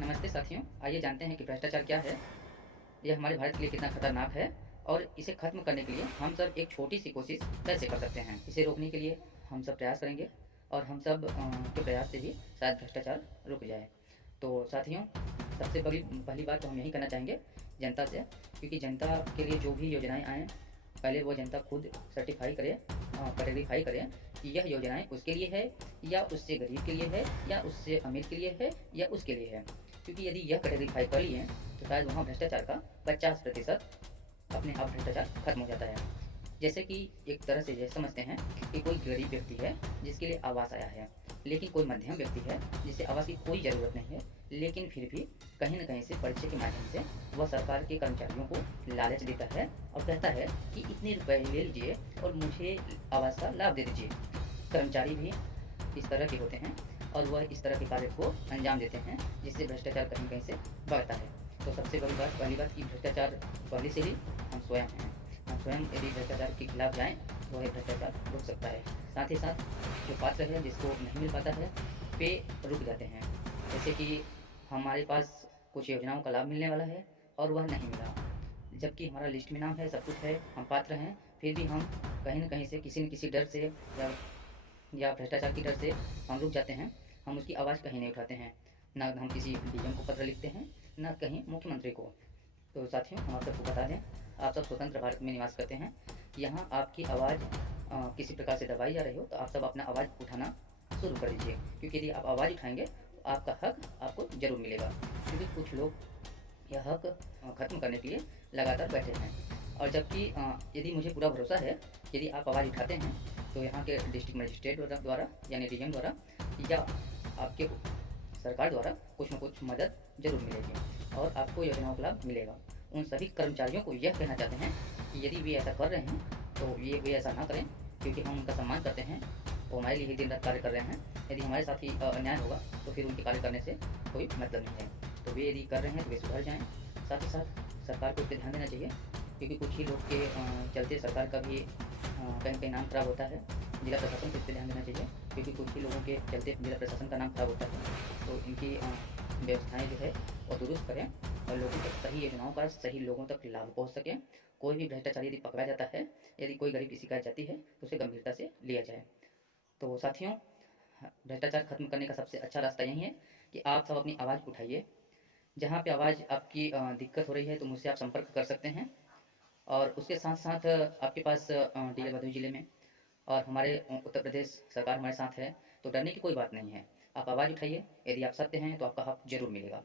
नमस्ते साथियों, आइए जानते हैं कि भ्रष्टाचार क्या है, यह हमारे भारत के लिए कितना खतरनाक है और इसे खत्म करने के लिए हम सब एक छोटी सी कोशिश कैसे कर सकते हैं। इसे रोकने के लिए हम सब प्रयास करेंगे और हम सब के प्रयास से भी शायद भ्रष्टाचार रुक जाए। तो साथियों, सबसे बड़ी पहली बात तो हम यही करना चाहेंगे जनता से, क्योंकि जनता के लिए जो भी योजनाएं आएँ, पहले वो जनता खुद सर्टिफाई करे, वेरीफाई करे कि यह योजनाएं उसके लिए है या उससे गरीब के लिए है या उससे अमीर के लिए है या उसके लिए है। क्योंकि यदि यह वेरीफाई कर लिए तो शायद वहाँ भ्रष्टाचार का 50% अपने आप भ्रष्टाचार खत्म हो जाता है। जैसे कि एक तरह से ये समझते हैं कि कोई गरीब व्यक्ति है जिसके लिए आवास आया है, लेकिन कोई मध्यम व्यक्ति है जिसे आवास की कोई ज़रूरत नहीं है, लेकिन फिर भी कहीं न कहीं से परिचय के माध्यम से वह सरकार के कर्मचारियों को लालच देता है और कहता है कि इतने रुपए ले लीजिए और मुझे आवास का लाभ दे दीजिए। कर्मचारी भी इस तरह के होते हैं और वह इस तरह के कार्य को अंजाम देते हैं, जिससे भ्रष्टाचार कहीं कहीं से बढ़ता है। तो सबसे बड़ी बात, पहली बात कि भ्रष्टाचार पहले से ही हम स्वयं हैं। हम स्वयं यदि भ्रष्टाचार के खिलाफ जाएँ तो यह भ्रष्टाचार रुक सकता है। साथ ही साथ जो पात्र है जिसको नहीं मिल पाता है पे रुक जाते हैं। जैसे कि हमारे पास कुछ योजनाओं का लाभ मिलने वाला है और वह नहीं मिला, जबकि हमारा लिस्ट में नाम है, सब कुछ है, हम पात्र हैं, फिर भी हम कहीं न कहीं से किसी न किसी डर से या भ्रष्टाचार की डर से हम रुक जाते हैं। हम उसकी आवाज़ कहीं नहीं उठाते हैं, ना हम किसी डीएम को पत्र लिखते हैं, ना कहीं मुख्यमंत्री को। तो साथियों, हम आप सबको बता दें, आप सब स्वतंत्र भारत में निवास करते हैं। यहाँ आपकी आवाज़ किसी प्रकार से दबाई जा रही हो तो आप सब अपना आवाज़ उठाना शुरू कर दीजिए, क्योंकि यदि आप आवाज़ उठाएंगे तो आपका हक आपको ज़रूर मिलेगा। क्योंकि कुछ लोग यह हक ख़त्म करने के लिए लगातार बैठे हैं। और जबकि यदि मुझे पूरा भरोसा है, यदि आप आवाज़ उठाते हैं तो यहाँ के डिस्ट्रिक्ट मजिस्ट्रेट द्वारा यानी डीएम द्वारा या आपके सरकार द्वारा कुछ न कुछ मदद ज़रूर मिलेगी और आपको योजनाओं का लाभ मिलेगा। उन सभी कर्मचारियों को यह कहना चाहते हैं कि यदि वे ऐसा कर रहे हैं तो वे ऐसा ना करें, क्योंकि हम उनका सम्मान करते हैं, वो हमारे लिए ही दिन रात कार्य कर रहे हैं। यदि हमारे साथ ही अन्याय होगा तो फिर उनके कार्य करने से कोई मतलब नहीं है। तो वे यदि कर रहे हैं तो वे सुधर जाएँ। साथ ही साथ सरकार को इस पर ध्यान देना चाहिए, क्योंकि कुछ ही लोग के चलते सरकार का भी कहीं कहीं नाम खराब होता है। जिला प्रशासन को इस पर ध्यान देना चाहिए, क्योंकि कुछ ही लोगों के चलते जिला प्रशासन का नाम खराब होता है। तो इनकी व्यवस्थाएं जो है वो दुरुस्त करें और लोगों तक सही योजनाओं का सही लोगों तक लाभ पहुंच सके। कोई भी भ्रष्टाचारी यदि पकड़ा जाता है, यदि कोई गरीब की शिकायत जाती है तो उसे गंभीरता से लिया जाए। तो साथियों, भ्रष्टाचार खत्म करने का सबसे अच्छा रास्ता यही है कि आप सब अपनी आवाज़ उठाइए। जहाँ पे आवाज़ आपकी दिक्कत हो रही है तो मुझसे आप संपर्क कर सकते हैं। और उसके साथ साथ आपके पास भदोही ज़िले में और हमारे उत्तर प्रदेश सरकार हमारे साथ है, तो डरने की कोई बात नहीं है। आप आवाज़ उठाइए, यदि आप सत्य हैं तो आपका हक ज़रूर मिलेगा।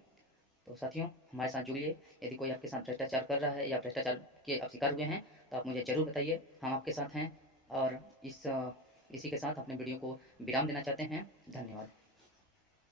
तो साथियों, हमारे साथ जुड़िए। यदि कोई आपके साथ भ्रष्टाचार कर रहा है या भ्रष्टाचार के आप शिकार हुए हैं तो आप मुझे ज़रूर बताइए, हम आपके साथ हैं। और इसी के साथ अपने वीडियो को विराम देना चाहते हैं। धन्यवाद।